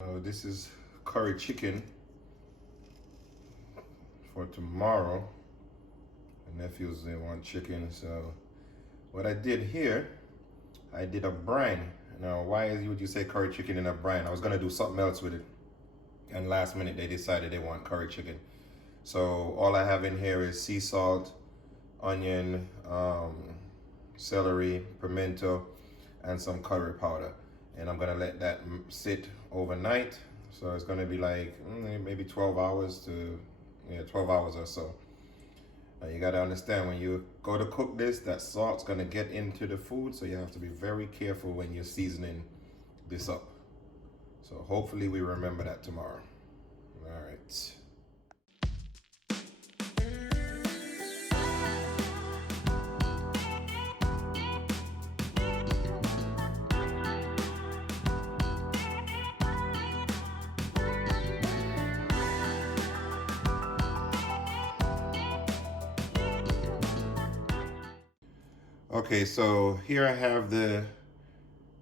This is curry chicken for tomorrow. The nephews, they want chicken, so what I did here, I did a brine. Now, why would you say curry chicken in a brine? I was gonna do something else with it, and last minute they decided they want curry chicken. So all I have in here is sea salt, onion, celery, pimento, and some curry powder. And I'm gonna let that sit overnight. So it's gonna be like maybe 12 hours to 12 hours or so. Now you gotta understand, when you go to cook this, that salt's gonna get into the food, so you have to be very careful when you're seasoning this up. So hopefully we remember that tomorrow. All right. Okay, so here I have the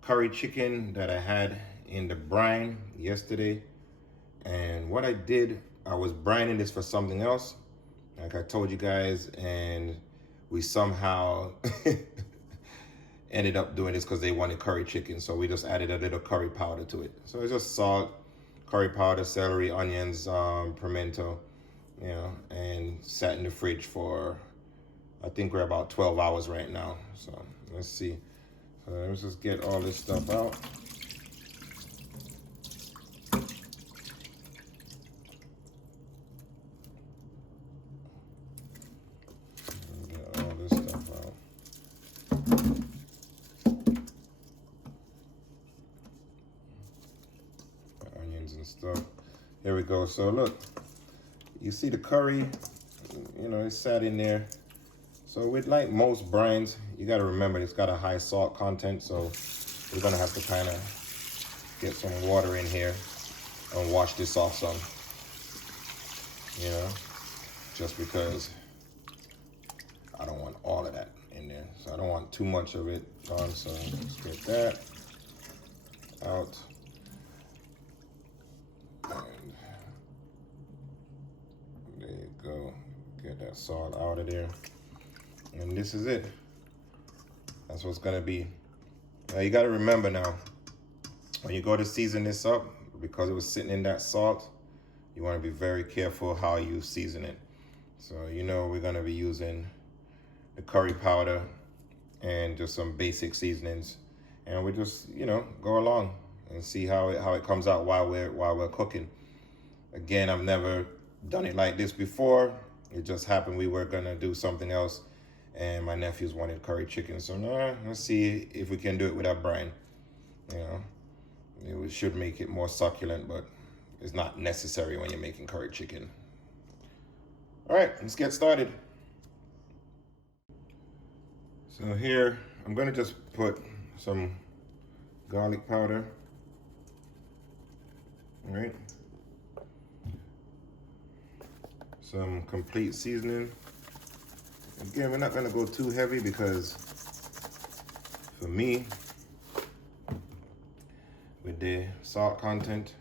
curry chicken that I had in the brine yesterday. And what I did, I was brining this for something else, like I told you guys, and we somehow ended up doing this because they wanted curry chicken. So we just added a little curry powder to it. So it's just salt, curry powder, celery, onions, pimento, and sat in the fridge for, I think we're about 12 hours right now. So let's see. So let's just get all this stuff out. Get all this stuff out. The onions and stuff. Here we go. So look, you see the curry, it sat in there. So with like most brines, you got to remember it's got a high salt content, so we're gonna have to kind of get some water in here and wash this off some, just because I don't want all of that in there. So I don't want too much of it on, so let's get that out. And there you go, get that salt out of there. And this is it. That's what's gonna be. Now you gotta remember now, when you go to season this up, because it was sitting in that salt, you wanna be very careful how you season it. So we're gonna be using the curry powder and just some basic seasonings. And we just, go along and see how it comes out while we're cooking. Again, I've never done it like this before. It just happened we were gonna do something else, and my nephews wanted curry chicken. So let's see if we can do it without brine. We should make it more succulent, but it's not necessary when you're making curry chicken. All right, let's get started. So here, I'm gonna just put some garlic powder. All right. Some complete seasoning. Again, we're not gonna go too heavy because for me, with the salt content,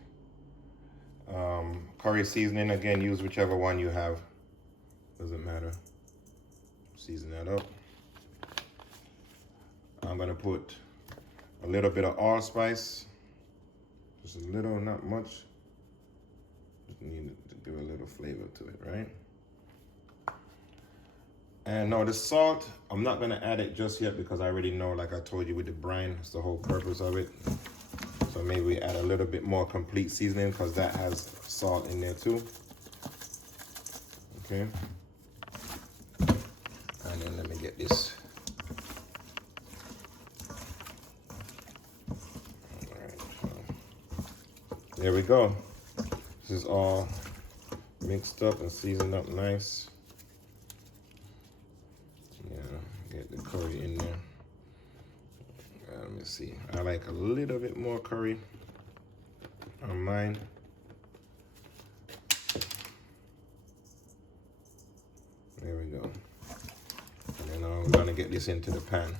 curry seasoning, again, use whichever one you have. Doesn't matter. Season that up. I'm gonna put a little bit of allspice. Just a little, not much. Just need to give a little flavor to it, right? And now the salt, I'm not gonna add it just yet because I already know, like I told you with the brine, it's the whole purpose of it. So maybe we add a little bit more complete seasoning because that has salt in there too. Okay. And then let me get this. All right, so there we go. This is all mixed up and seasoned up nice. Get the curry in there. Let me see. I like a little bit more curry on mine. There we go. And then we're gonna get this into the pan.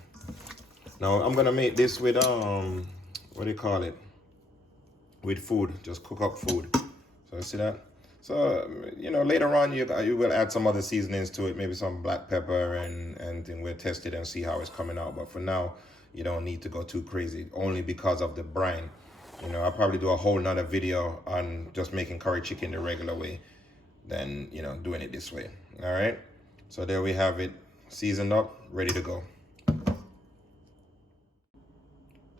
Now I'm gonna make this with what do you call it? with food, just cook up food. So you see that? So, you know, later on you will add some other seasonings to it, maybe some black pepper and then we'll test it and see how it's coming out. But for now, you don't need to go too crazy, only because of the brine. You know, I'll probably do a whole nother video on just making curry chicken the regular way than, you know, doing it this way. All right, so there we have it, seasoned up, ready to go.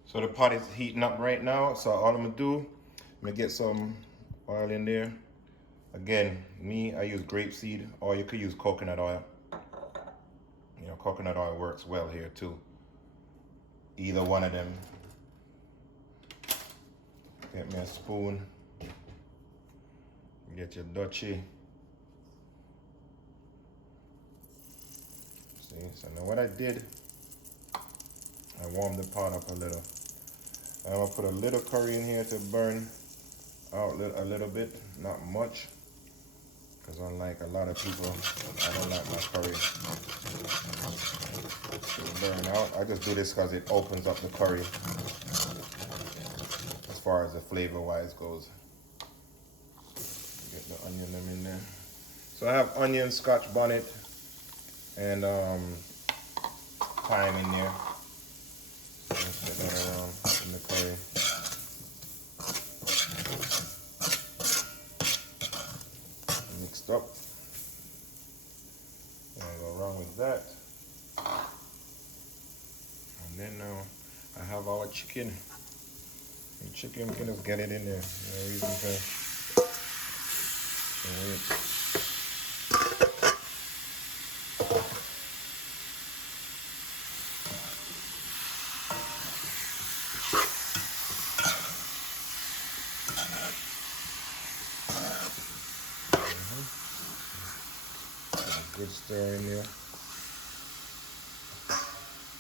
So the pot is heating up right now, so all I'm gonna do, I'm gonna get some oil in there. Again, I use grapeseed, or you could use coconut oil. You know, coconut oil works well here too. Either one of them. Get me a spoon. Get your dutchie. See, so now what I did, I warmed the pot up a little. I'm gonna put a little curry in here to burn out a little bit, not much. Because unlike a lot of people, I don't like my curry to burn out. I just do this because it opens up the curry as far as the flavor wise goes. Get the onion them in there. So I have onion, scotch bonnet, and thyme in there. Let's get that around in the curry. Mixed up. Can't go wrong with that. And then now I have our chicken. And chicken, we can just get it in there. No reason to wait. Good stir in there.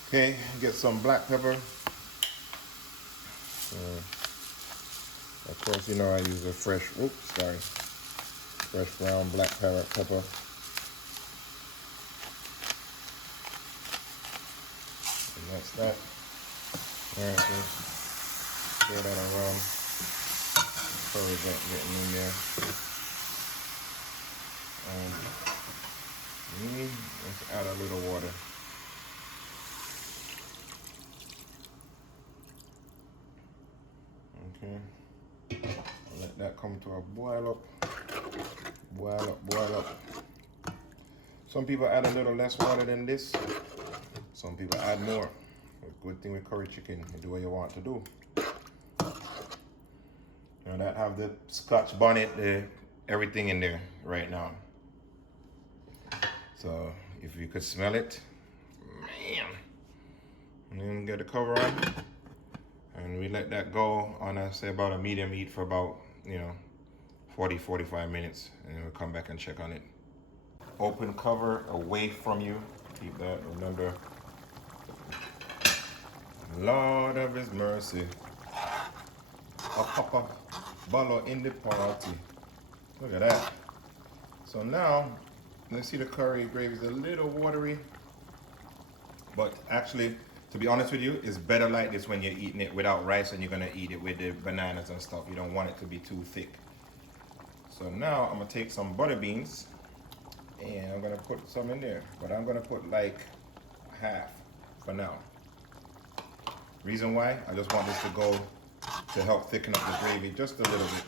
Okay, get some black pepper. Of course, you know I use a fresh ground black pepper. And that's that. Alright, so stir that around. Curry's getting in there. Let's add a little water. Okay. Let that come to a boil up. Boil up. Some people add a little less water than this. Some people add more. The good thing with curry chicken, you do what you want to do. And I have the scotch bonnet, everything in there right now. So if you could smell it, man. And then get the cover on. And we let that go on, I say, about a medium heat for about, 40-45 minutes. And then we'll come back and check on it. Open cover away from you. Keep that, remember. Lord of His mercy. A papa bottle in the party. Look at that. So now, let's see, the curry gravy is a little watery. But actually, to be honest with you, it's better like this when you're eating it without rice and you're gonna eat it with the bananas and stuff. You don't want it to be too thick. So now I'm gonna take some butter beans and I'm gonna put some in there. But I'm gonna put like half for now. Reason why? I just want this to go to help thicken up the gravy just a little bit.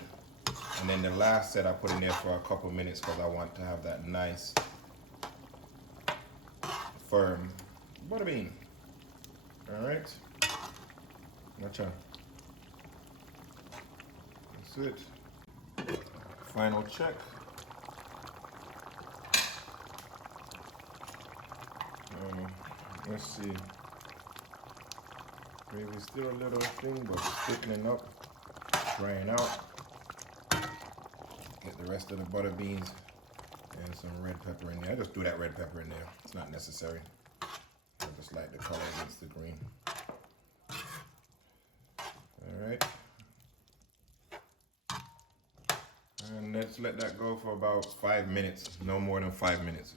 And then the last set I put in there for a couple minutes because I want to have that nice, firm butter bean. All right. Gotcha. That's it. Final check. Let's see. Gravy's still a little thin, but it's thickening up, drying out. Get the rest of the butter beans and some red pepper in there. I just threw that red pepper in there. It's not necessary. I just like the color against the green. All right. And let's let that go for about 5 minutes, no more than 5 minutes.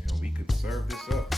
And we could serve this up.